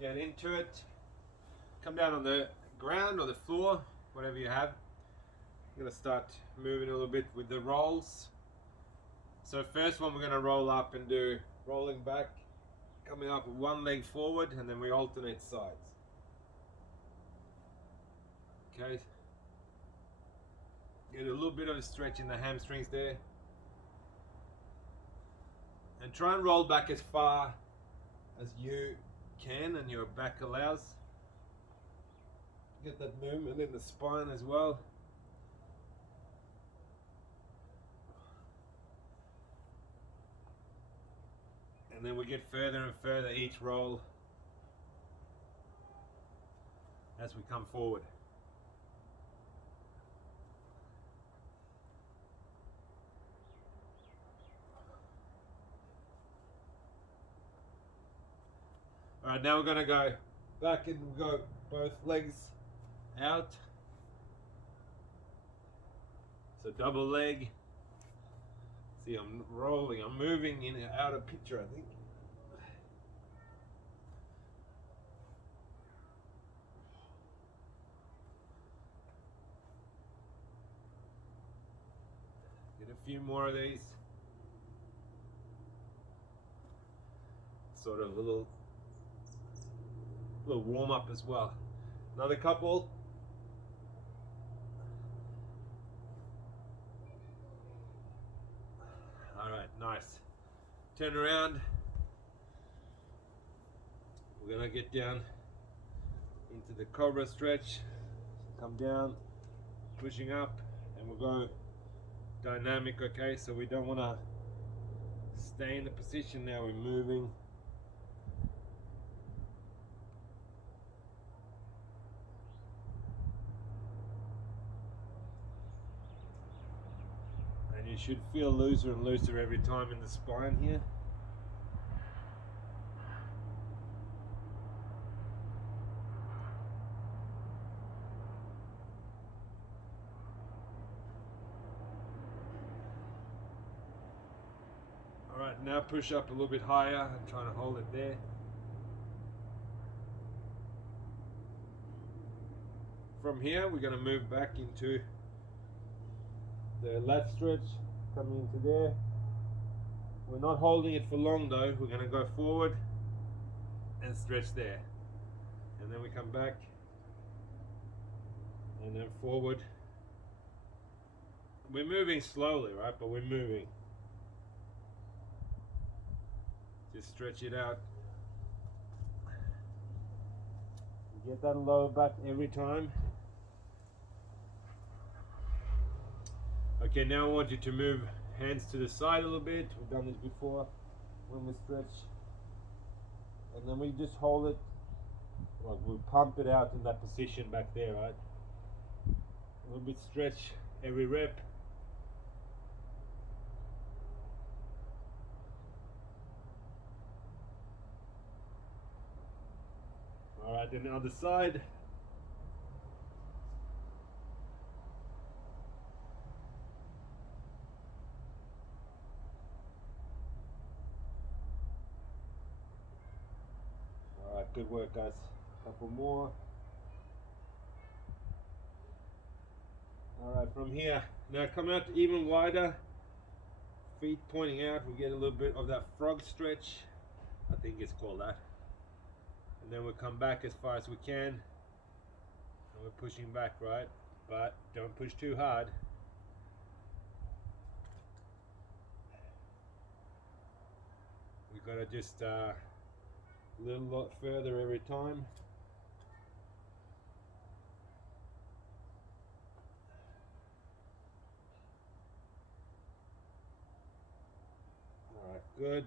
get into it. Come down on the ground or the floor, whatever you have. I'm gonna start moving a little bit with the rolls. So first one we're gonna roll up and do rolling back, coming up with one leg forward, and then we alternate sides. Okay. Get a little bit of a stretch in the hamstrings there. And try and roll back as far as you can and your back allows. Get that movement in the spine as well. And then we get further and further each roll as we come forward. Alright, now we're going to go back and go both legs out. So double leg. See, I'm rolling, I'm moving in and out of picture, I think. Get a few more of these. Sort of a little warm up as well. Another couple. All right, nice. Turn around. We're gonna get down into the cobra stretch. Come down, pushing up, and we'll go dynamic. Okay, so we don't want to stay in the position now. We're moving. And you should feel looser and looser every time in the spine here. Alright, now push up a little bit higher and try to hold it there. From here, we're going to move back into the lat stretch, coming into there. We're not holding it for long though. We're going to go forward and stretch there, and then we come back and then forward. We're moving slowly, right? But we're moving. Just stretch it out. You get that lower back every time. Okay, now I want you to move hands to the side a little bit. We've done this before when we stretch. And then we just hold it, like we pump it out in that position back there, right? A little bit stretch every rep. Alright, then the other side. Alright, good work guys. Couple more. Alright, from here, now come out even wider. Feet pointing out, we get a little bit of that frog stretch. I think it's called that. And then we'll come back as far as we can. And we're pushing back, right? But don't push too hard. We gotta just a little lot further every time. Alright, good.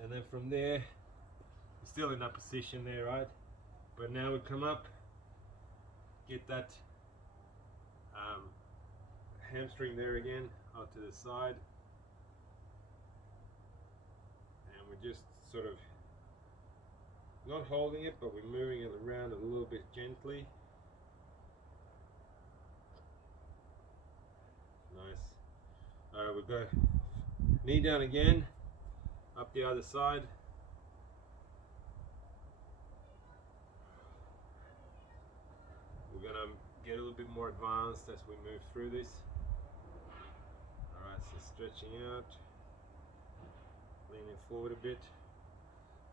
And then from there, we're still in that position there, right? But now we come up, get that hamstring there again, out to the side. And we're just sort of not holding it, but we're moving it around a little bit gently. Nice. Alright, we'll go knee down again, up the other side. get a little bit more advanced as we move through this. Alright, so stretching out, leaning forward a bit.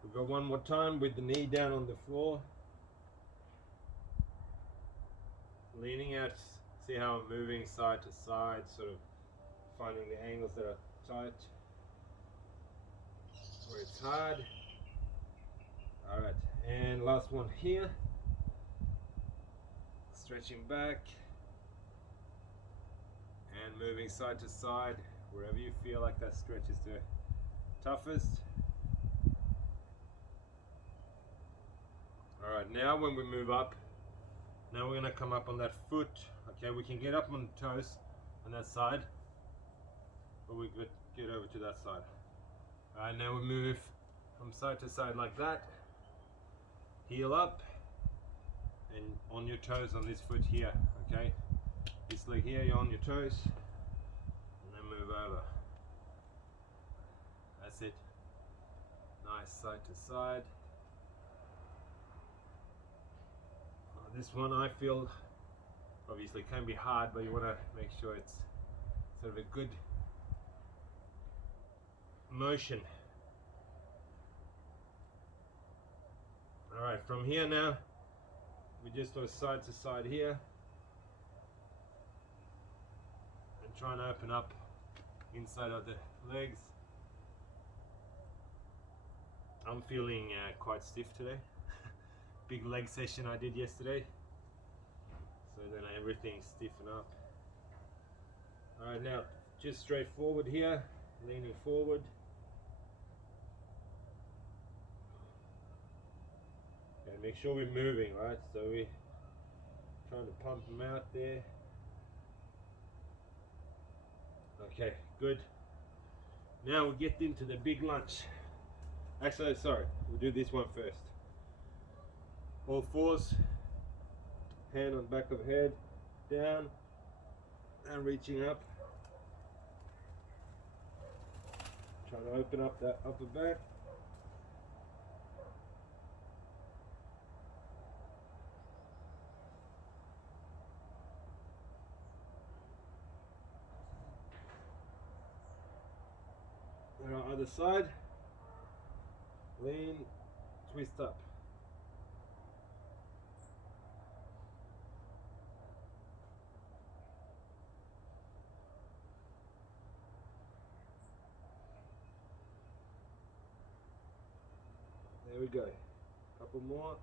We've got one more time with the knee down on the floor. Leaning out, see how I'm moving side to side, sort of finding the angles that are tight, where it's hard. Alright, and last one here. Stretching back and moving side to side, wherever you feel like that stretch is the toughest. Alright, now when we move up, now we're going to come up on that foot. Okay, we can get up on the toes on that side, but we could get over to that side. Alright, now we move from side to side like that. Heel up and on your toes on this foot here. Okay, this leg here, you're on your toes, and then move over. That's it. Nice side to side. This one I feel obviously can be hard, but you want to make sure it's sort of a good motion. Alright, from here now, we just go side to side here and try and open up inside of the legs. I'm feeling quite stiff today. Big leg session I did yesterday, so then everything's stiffen up. Alright, now just straight forward here, leaning forward. Okay, make sure we're moving, right? So we're trying to pump them out there. Okay, good. Now we'll get into the big lunge. Actually, sorry, we'll do this one first. All fours, hand on back of head, down, and reaching up. Trying to open up that upper back. And on the other side, lean, twist up. There we go. Couple more.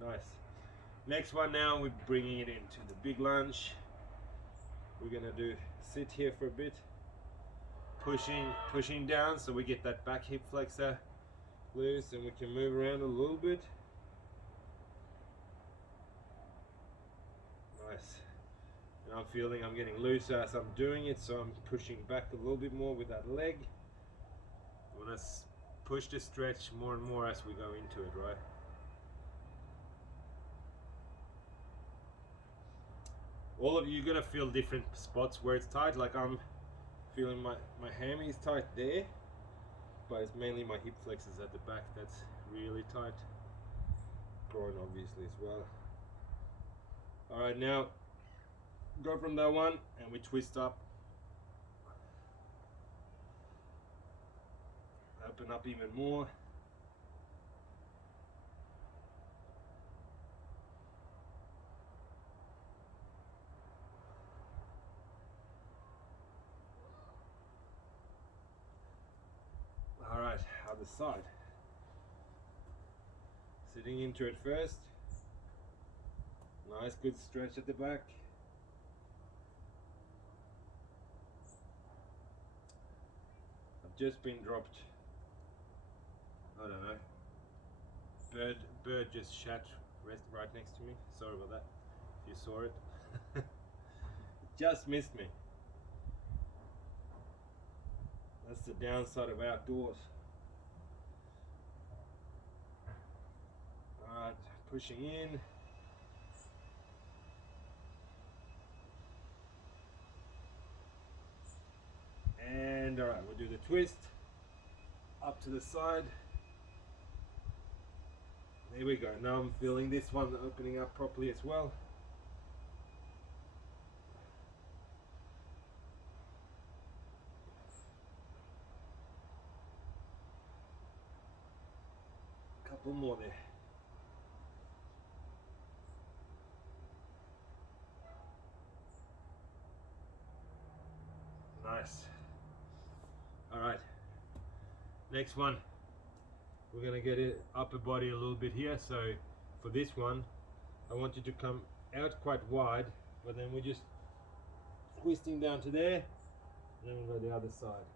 Nice. Next one now, we're bringing it into the big lunge. We're gonna do sit here for a bit. Pushing down so we get that back hip flexor loose and we can move around a little bit. Nice. And I'm feeling I'm getting looser as I'm doing it, so I'm pushing back a little bit more with that leg. I want to push the stretch more and more as we go into it, right? All of you are gonna feel different spots where it's tight. Like I'm feeling my hammy is tight there, but it's mainly my hip flexors at the back that's really tight. Groin obviously as well. Alright, now go from that one and we twist up. Open up even more. Alright, other side. Sitting into it first. Nice good stretch at the back. I've just been dropped. I don't know. Bird just shat right next to me. Sorry about that. If you saw it. Just missed me. That's the downside of outdoors. Alright, pushing in. And alright, we'll do the twist. Up to the side. There we go. Now I'm feeling this one opening up properly as well. Couple more there. Nice. All right. Next one. We're gonna get it upper body a little bit here. So for this one, I want you to come out quite wide, but then we're just twisting down to there, and then we'll go the other side,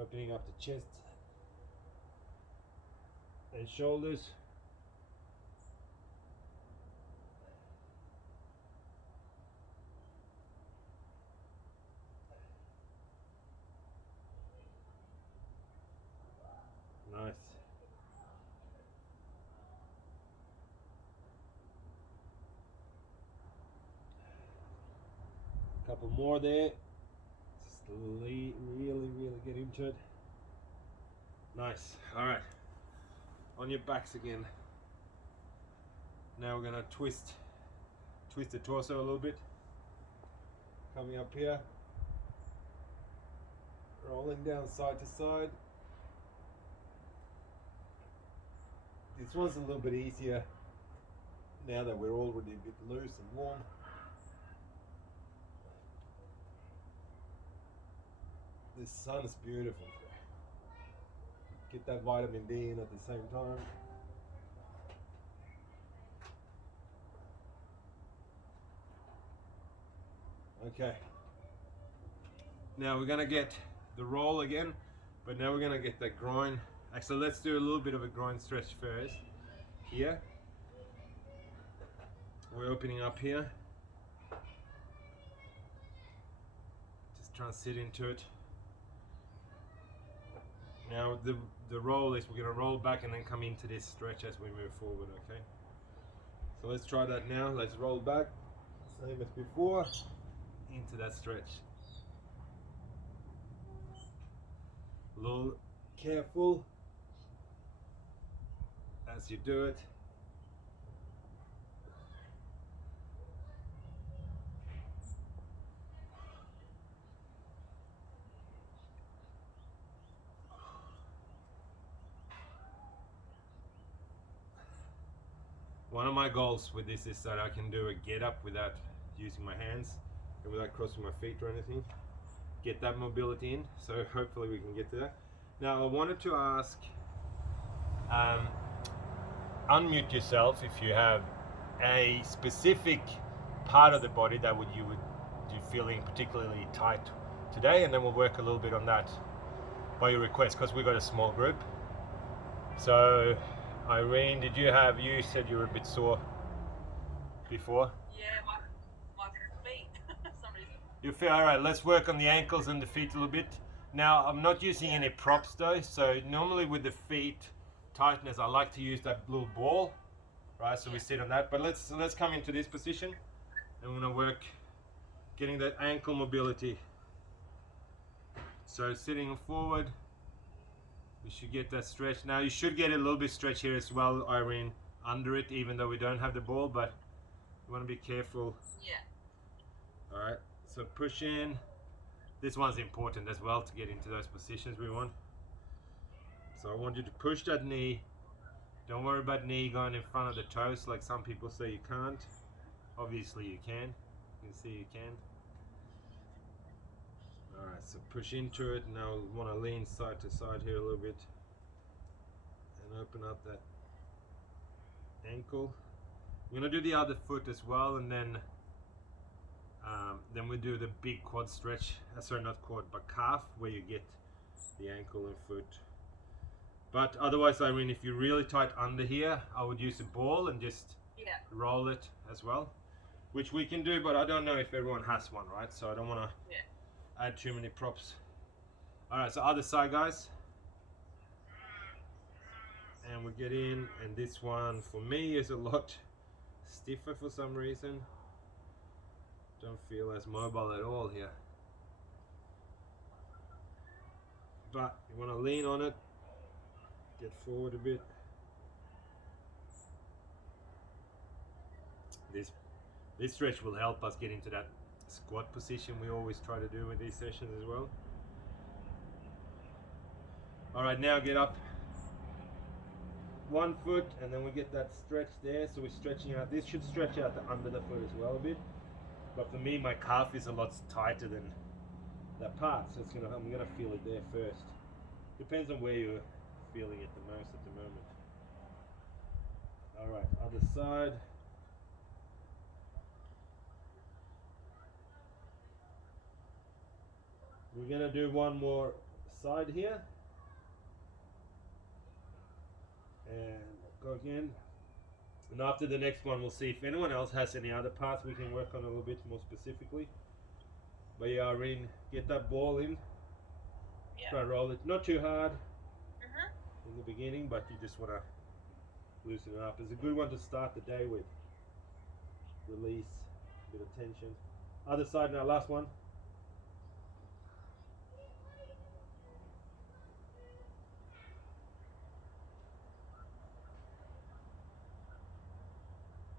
opening up the chest and shoulders. Nice. Couple more there. Just really get into it. Nice. All right. On your backs again. Now we're gonna twist the torso a little bit. Coming up here. Rolling down side to side. This one's a little bit easier now that we're already a bit loose and warm. The sun's beautiful. Get that vitamin D in at the same time. Okay. Now we're gonna get the roll again, but now we're gonna get that groin. Actually, let's do a little bit of a groin stretch first. Here. We're opening up here. Just try and sit into it. Now the roll is we're going to roll back and then come into this stretch as we move forward, okay? So let's try that now. Let's roll back, same as before, into that stretch. A little careful as you do it. One of my goals with this is that I can do a get up without using my hands and without crossing my feet or anything. Get that mobility in, so hopefully we can get to that. Now I wanted to ask, unmute yourself if you have a specific part of the body that you would be feeling particularly tight today, and then we'll work a little bit on that by your request, because we've got a small group. So Irene, you said you were a bit sore before? Yeah, my feet for some reason. You feel all right. Let's work on the ankles and the feet a little bit. Now, I'm not using any props though, so normally with the feet tightness, I like to use that little ball, right? So we sit on that, but let's come into this position and we're gonna work getting that ankle mobility. So sitting forward, we should get that stretch. Now you should get a little bit stretch here as well, Irene, under it, even though we don't have the ball, but you want to be careful. Yeah. All right, so push in. This one's important as well to get into those positions we want. So I want you to push that knee. Don't worry about knee going in front of the toes like some people say you can't. Obviously you can. You can see you can. Alright, so push into it. Now we want to lean side to side here a little bit and open up that ankle. We're going to do the other foot as well, and then we do the big quad stretch. Sorry, not quad, but calf, where you get the ankle and foot. But otherwise, I mean, if you're really tight under here, I would use a ball and just roll it as well, which we can do, but I don't know if everyone has one, right? So I don't want to add too many props. All right, so other side, guys. And we get in, and this one for me is a lot stiffer for some reason. Don't feel as mobile at all here. But you want to lean on it, get forward a bit. This stretch will help us get into that squat position we always try to do with these sessions as well. All right, now get up 1 foot, and then we get that stretch there. So we're stretching out. This should stretch out the under the foot as well a bit. But for me, my calf is a lot tighter than that part, so I'm gonna feel it there first. Depends on where you're feeling it the most at the moment. All right, other side. We're gonna do one more side here. And go again. And after the next one, we'll see if anyone else has any other parts we can work on a little bit more specifically. But yeah, Irene, get that ball in. Yeah. Try and roll it. Not too hard Mhm. in the beginning, but you just want to loosen it up. It's a good one to start the day with. Release, a bit of tension. Other side now, last one.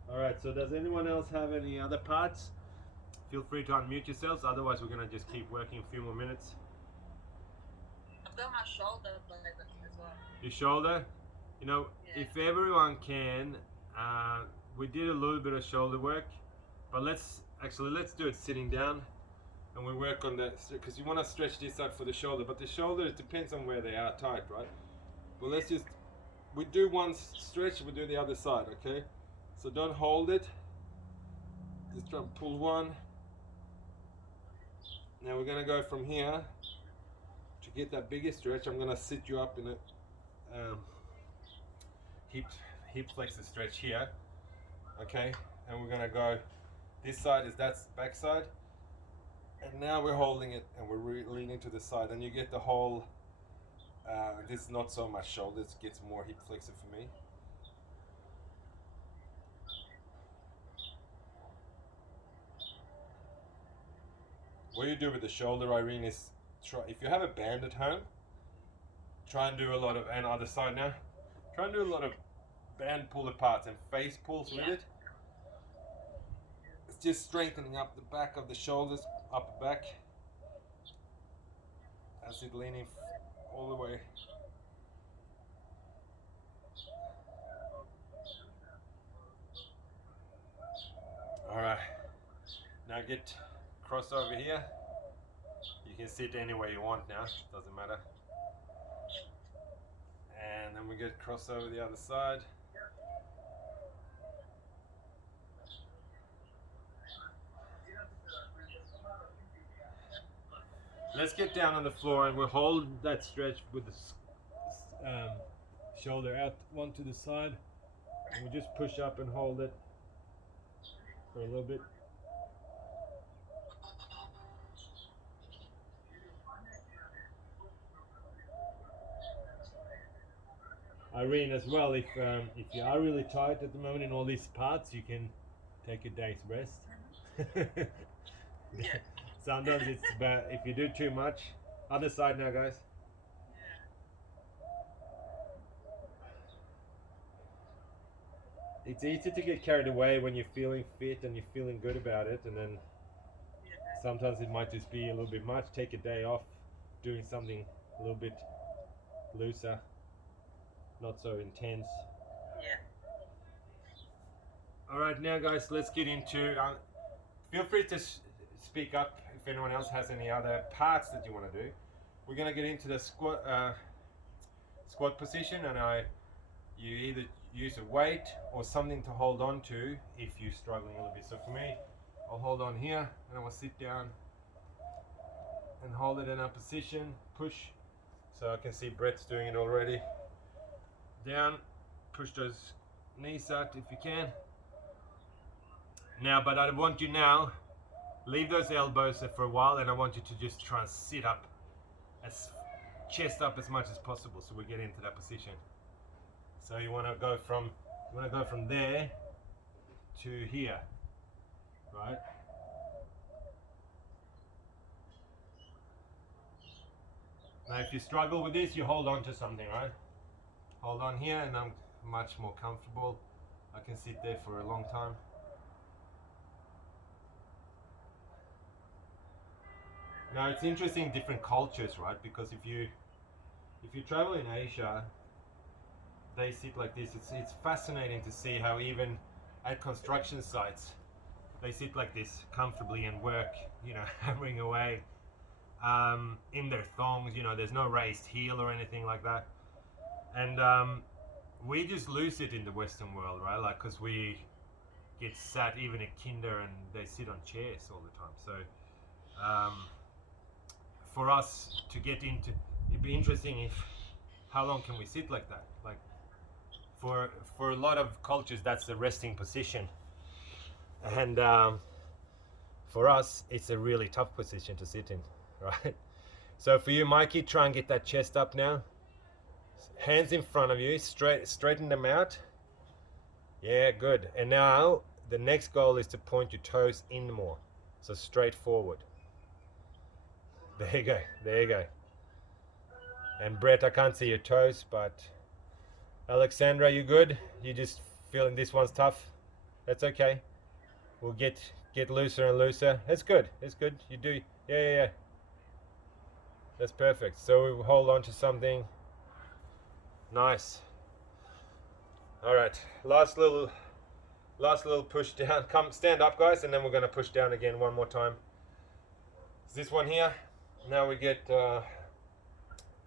Alright, so does anyone else have any other parts? Feel free to unmute yourselves, otherwise we're going to just keep working a few more minutes. I've got my shoulder blade as well. Your shoulder, you know, Yeah. if everyone can, we did a little bit of shoulder work, but let's do it sitting down, and we work on that, because you want to stretch this out for the shoulder, but the shoulder, it depends on where they are tight, right? But we do one stretch, we do the other side, okay? So don't hold it, just try and pull one. Now we're going to go from here to get that bigger stretch. I'm going to sit you up in a hip flexor stretch here, okay? And we're going to go, this side is that back side, and now we're holding it and we're leaning to the side, and you get the whole, this not so much shoulder, it gets more hip flexor for me. What you do with the shoulder, Irene, is if you have a band at home, try and do a lot of, and other side now, try and do a lot of band pull aparts and face pulls with it. It's just strengthening up the back of the shoulders, upper back, as it leaning all the way. All right, now get cross over here. You can sit anywhere you want now, doesn't matter. And then we get cross over the other side. Let's get down on the floor and we'll hold that stretch with the shoulder out one to the side. And we just push up and hold it for a little bit. Irene, as well, if you are really tight at the moment in all these parts, you can take a day's rest. Yeah. Sometimes it's bad if you do too much. Other side now, guys. Yeah. It's easy to get carried away when you're feeling fit and you're feeling good about it, and then Yeah. sometimes it might just be a little bit much. Take a day off, doing something a little bit looser, not so intense. Yeah. All right, now guys, let's get into. Feel free to speak up if anyone else has any other parts that you want to do. We're gonna get into the squat position, and you either use a weight or something to hold on to if you're struggling a little bit. So for me, I'll hold on here and I will sit down and hold it in a position, push. So I can see Brett's doing it already. Down, push those knees out if you can. Now, but I want you now, leave those elbows there for a while, and I want you to just try and sit up, chest up as much as possible, so we get into that position. So you want to go from there to here, right? Now, if you struggle with this, you hold on to something, right? Hold on here, and I'm much more comfortable. I can sit there for a long time. Now it's interesting, different cultures, right? Because if you travel in Asia, they sit like this. It's fascinating to see how even at construction sites they sit like this comfortably and work, you know, hammering away in their thongs. You know, there's no raised heel or anything like that. And we just lose it in the Western world, right? Like, because we get sat even at kinder and they sit on chairs all the time. So for us to get into, it'd be interesting if how long can we sit like that? Like for a lot of cultures, that's the resting position, and for us, it's a really tough position to sit in, right? So for you, Mikey, try and get that chest up now. Hands in front of you, straighten them out. Yeah, good. And now the next goal is to point your toes in more, so straight forward. There you go. There you go. And Brett, I can't see your toes, but Alexandra, you good? You just feeling this one's tough? That's okay. We'll get looser and looser. It's good. It's good. You do. Yeah. That's perfect. So we hold on to something. Nice. All right. Last little push down. Come stand up, guys, and then we're going to push down again one more time. This one here. Now we get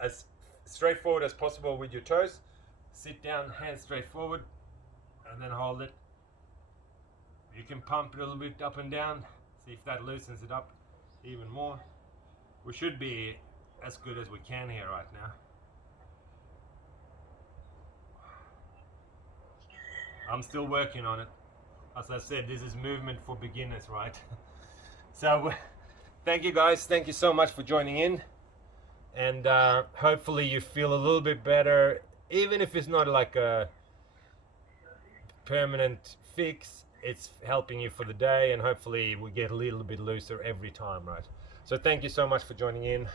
as straightforward as possible with your toes. Sit down, hands straight forward, and then hold it. You can pump it a little bit up and down. See if that loosens it up even more. We should be as good as we can here right now. I'm still working on it. As I said, this is movement for beginners, right? So thank you guys. Thank you so much for joining in. And hopefully you feel a little bit better, even if it's not like a permanent fix. It's helping you for the day, and hopefully we get a little bit looser every time, right? So thank you so much for joining in.